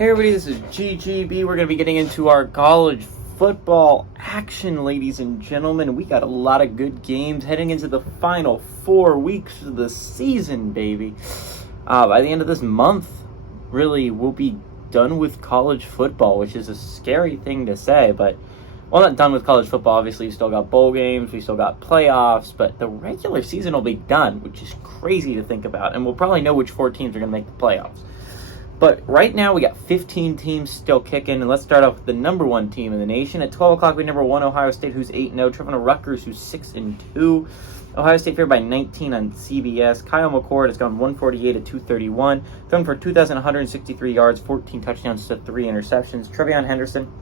Hey everybody, this is GGB. We're going to be getting into our college football action, ladies and gentlemen. We got a lot of good games heading into the final 4 weeks of the season, baby. By the end of this month, really, we'll be done with college football, which is a scary thing to say, but well, not done with college football. Obviously, we still got bowl games, we still got playoffs, but the regular season will be done, which is crazy to think about, and we'll probably know which 4 teams are going to make the playoffs. But right now, we got 15 teams still kicking, and let's start off with the number 1 team in the nation. At 12 o'clock, we have number 1 Ohio State, who's 8-0, traveling to Rutgers, who's 6-2. Ohio State favored by 19 on CBS. Kyle McCord has gone 148 at 231, thrown for 2,163 yards, 14 touchdowns to 3 interceptions. Trevion Henderson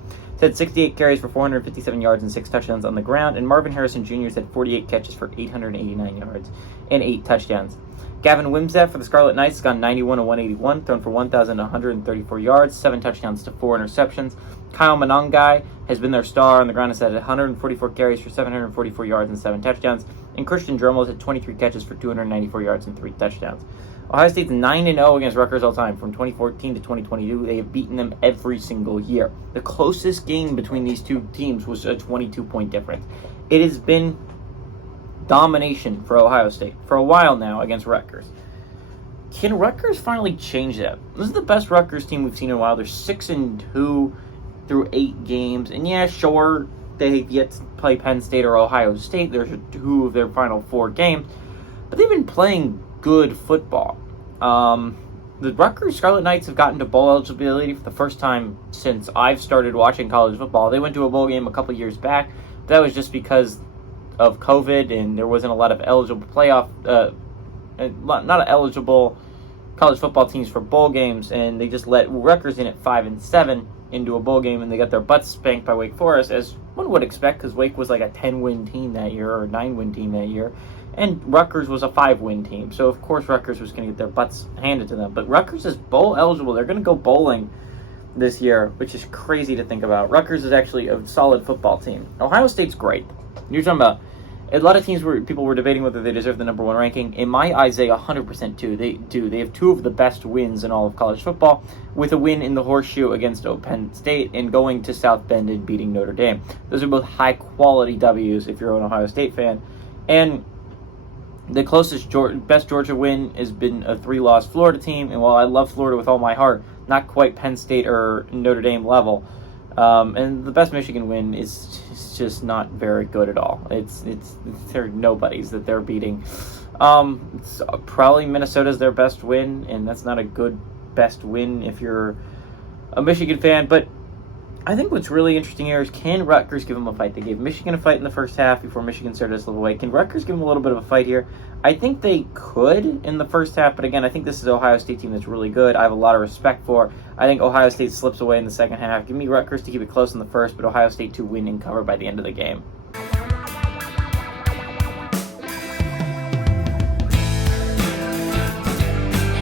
had 68 carries for 457 yards and 6 touchdowns on the ground, and Marvin Harrison Jr. had 48 catches for 889 yards and 8 touchdowns. Gavin Wimsatt for the Scarlet Knights has gone 91 and 181, thrown for 1,134 yards, 7 touchdowns to 4 interceptions. Kyle Monangai has been their star on the ground, has had 144 carries for 744 yards and 7 touchdowns. And Christian Drumels had 23 catches for 294 yards and 3 touchdowns. Ohio State's 9-0 against Rutgers all time. From 2014 to 2022, they have beaten them every single year. The closest game between these two teams was a 22-point difference. It has been domination for Ohio State for a while now against Rutgers. Can Rutgers finally change that? This is the best Rutgers team we've seen in a while. They're 6-2 through 8 games. And yeah, sure, they have yet to play Penn State or Ohio State. There's 2 of their final 4 games. But they've been playing good football. The Rutgers Scarlet Knights have gotten to bowl eligibility for the first time since I've started watching college football. They went to a bowl game a couple years back. That was just because of COVID, and there wasn't a lot of eligible not eligible college football teams for bowl games, and they just let Rutgers in at 5-7 into a bowl game, and they got their butts spanked by Wake Forest, as one would expect, because Wake was like a 10-win team that year, or a 9-win team that year, and Rutgers was a 5-win team, so of course Rutgers was going to get their butts handed to them. But Rutgers is bowl eligible. They're going to go bowling this year, which is crazy to think about. Rutgers is actually a solid football team. Ohio State's great. You're talking about a lot of teams where people were debating whether they deserve the number 1 ranking. In my eyes, they 100% do. They do. They have 2 of the best wins in all of college football, with a win in the Horseshoe against Penn State and going to South Bend and beating Notre Dame. Those are both high-quality W's if you're an Ohio State fan. And the closest, best Georgia win has been a 3-loss Florida team. And while I love Florida with all my heart, not quite Penn State or Notre Dame level. And the best Michigan win is just not very good at all. They're nobodies that they're beating. It's probably Minnesota's their best win, and that's not a good best win if you're a Michigan fan. But I think what's really interesting here is, can Rutgers give them a fight? They gave Michigan a fight in the first half before Michigan started to slip away. Can Rutgers give them a little bit of a fight here? I think they could in the first half, but again, I think this is an Ohio State team that's really good. I have a lot of respect for. I think Ohio State slips away in the second half. Give me Rutgers to keep it close in the first, but Ohio State to win and cover by the end of the game.